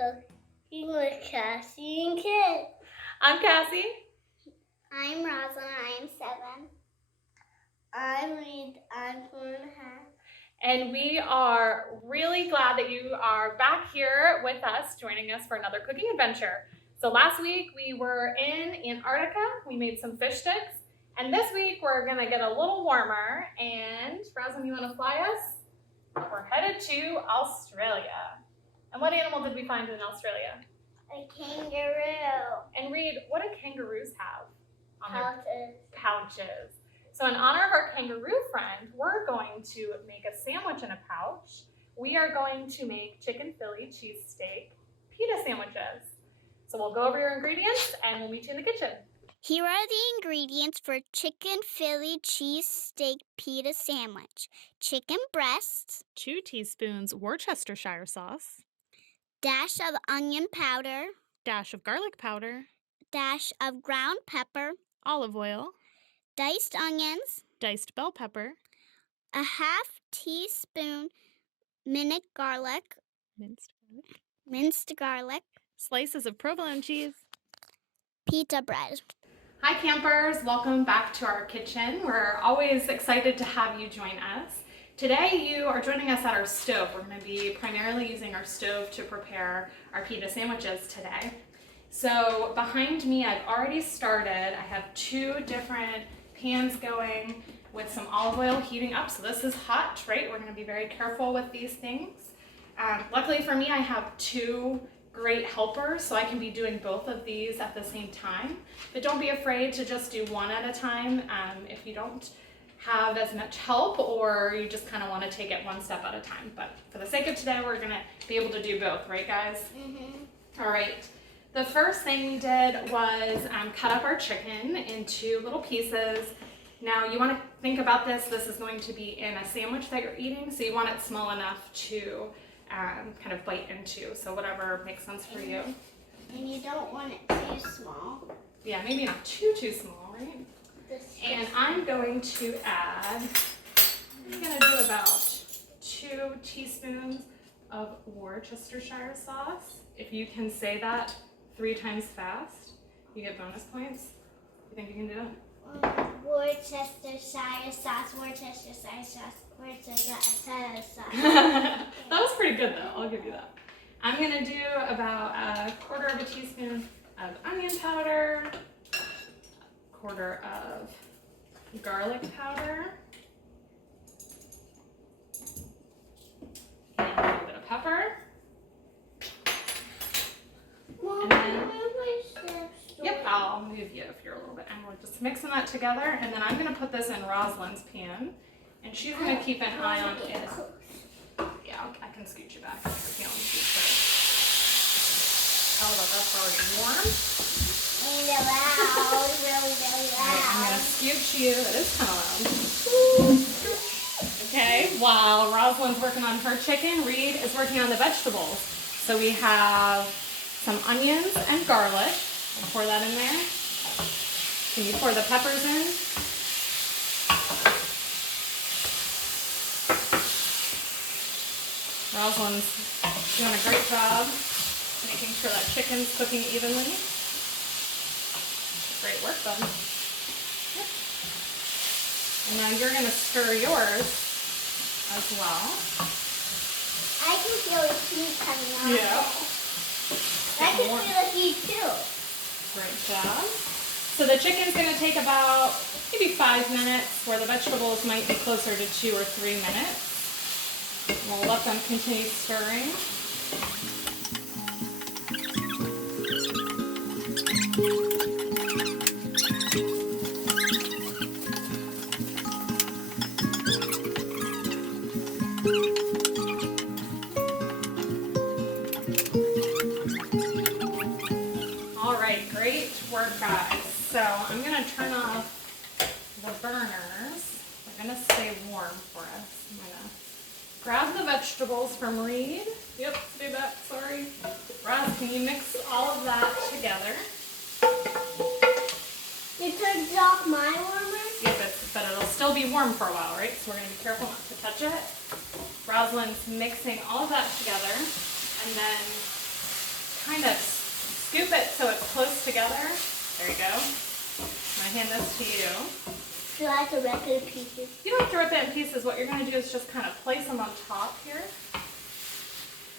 Cooking with Cassie and Kit. I'm Cassie. I'm Rosalind. I am 7. I'm Reed. I'm 4.5. And we are really glad that you are back here with us, joining us for another cooking adventure. So last week we were in Antarctica. We made some fish sticks. And this week we're gonna get a little warmer. And Rosalind, you wanna fly us? We're headed to Australia. And what animal did we find in Australia? A kangaroo. And Reed, what do kangaroos have? On their Pouches. So in honor of our kangaroo friend, we're going to make a sandwich in a pouch. We are going to make chicken Philly cheesesteak pita sandwiches. So we'll go over your ingredients and we'll meet you in the kitchen. Here are the ingredients for chicken Philly cheesesteak pita sandwich. Chicken breasts, 2 teaspoons Worcestershire sauce, dash of onion powder, dash of garlic powder, dash of ground pepper, olive oil, diced onions, diced bell pepper, a half teaspoon minced garlic, slices of provolone cheese, pita bread. Hi campers, welcome back to our kitchen. We're always excited to have you join us. Today you are joining us at our stove. We're going to be primarily using our stove to prepare our pita sandwiches today. So behind me I've already started. I have 2 different pans going with some olive oil heating up. So this is hot, right? We're going to be very careful with these things. Luckily for me I have 2 great helpers, so I can be doing both of these at the same time. But don't be afraid to just do one at a time if you don't have as much help or you just kind of want to take it one step at a time. But for the sake of today, we're going to be able to do both, right guys? Mm-hmm. All right. The first thing we did was cut up our chicken into little pieces. Now you want to think about this. This is going to be in a sandwich that you're eating, so you want it small enough to kind of bite into, so whatever makes sense for you. And you don't want it too small. Yeah, maybe not too small, right? And I'm going to add, I'm going to do about 2 teaspoons of Worcestershire sauce. If you can say that 3 times fast, you get bonus points. You think you can do it? Worcestershire sauce, Worcestershire sauce, Worcestershire sauce. That was pretty good though, I'll give you that. I'm going to do about a 1/4 teaspoon of onion powder, 1/4 of garlic powder, and a little bit of pepper. And then, yep, I'll move you if you're a little bit. And we're just mixing that together. And then I'm going to put this in Rosalind's pan. And she's going to keep an eye on it. Yeah, I can scoot you back. Your pan will be good. Oh, that's already warm. Really loud, really loud. Right, I'm going to scoot you. That is kind of loud. Okay, while Rosalind's working on her chicken, Reed is working on the vegetables. So we have some onions and garlic. I'll pour that in there. Can you pour the peppers in? Rosalind's doing a great job making sure that chicken's cooking evenly. Great work done. Yep. And now you're going to stir yours as well. I can feel the heat coming on. Yeah. I can feel the heat too. Great job. So the chicken's going to take about maybe 5 minutes, where the vegetables might be closer to 2 or 3 minutes. We'll let them continue stirring. All right, great work, guys. So I'm going to turn off the burners. They're going to stay warm for us. I'm going to grab the vegetables from Reed. Yep, stay back, sorry. Roz, can you mix all of that together? You turned off my warmer? Yep, but it'll still be warm for a while, right? So we're going to be careful not to touch it. Rosalind's mixing all of that together, and then kind of scoop it so it's close together. There you go. I'm gonna hand this to you. Do I have to rip it in pieces? You don't have to rip it in pieces. What you're gonna do is just kind of place them on top here.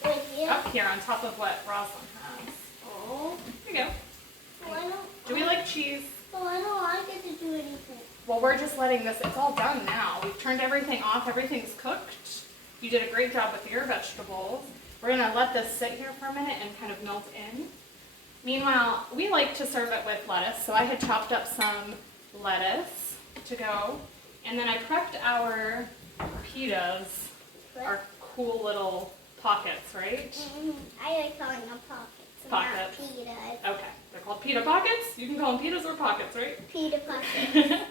Right here? Up here on top of what Rosalind has. Oh. There you go. Do we like cheese? Oh, I don't get to do anything. Well, we're just letting this, it's all done now. We've turned everything off, everything's cooked. You did a great job with your vegetables. We're gonna let this sit here for a minute and kind of melt in. Meanwhile, we like to serve it with lettuce, so I had chopped up some lettuce to go. And then I prepped our pitas, our cool little pockets, right? I like calling them pockets. Pockets. Not pitas. Okay, they're called pita pockets. You can call them pitas or pockets, right? Pita pockets.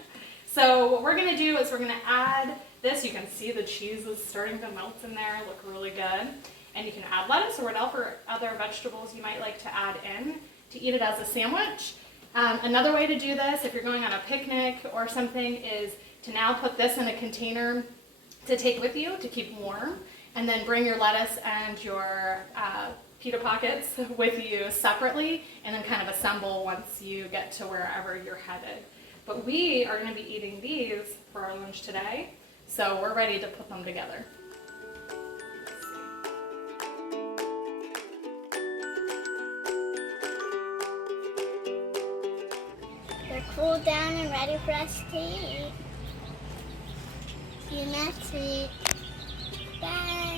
So what we're gonna do is we're gonna add this. You can see the cheese is starting to melt in there, look really good. And you can add lettuce or whatever other vegetables you might like to add in to eat it as a sandwich. Another way to do this, if you're going on a picnic or something, is to now put this in a container to take with you to keep warm, and then bring your lettuce and your pita pockets with you separately, and then kind of assemble once you get to wherever you're headed. But we are going to be eating these for our lunch today, so we're ready to put them together. They're cooled down and ready for us to eat. See you next week. Bye.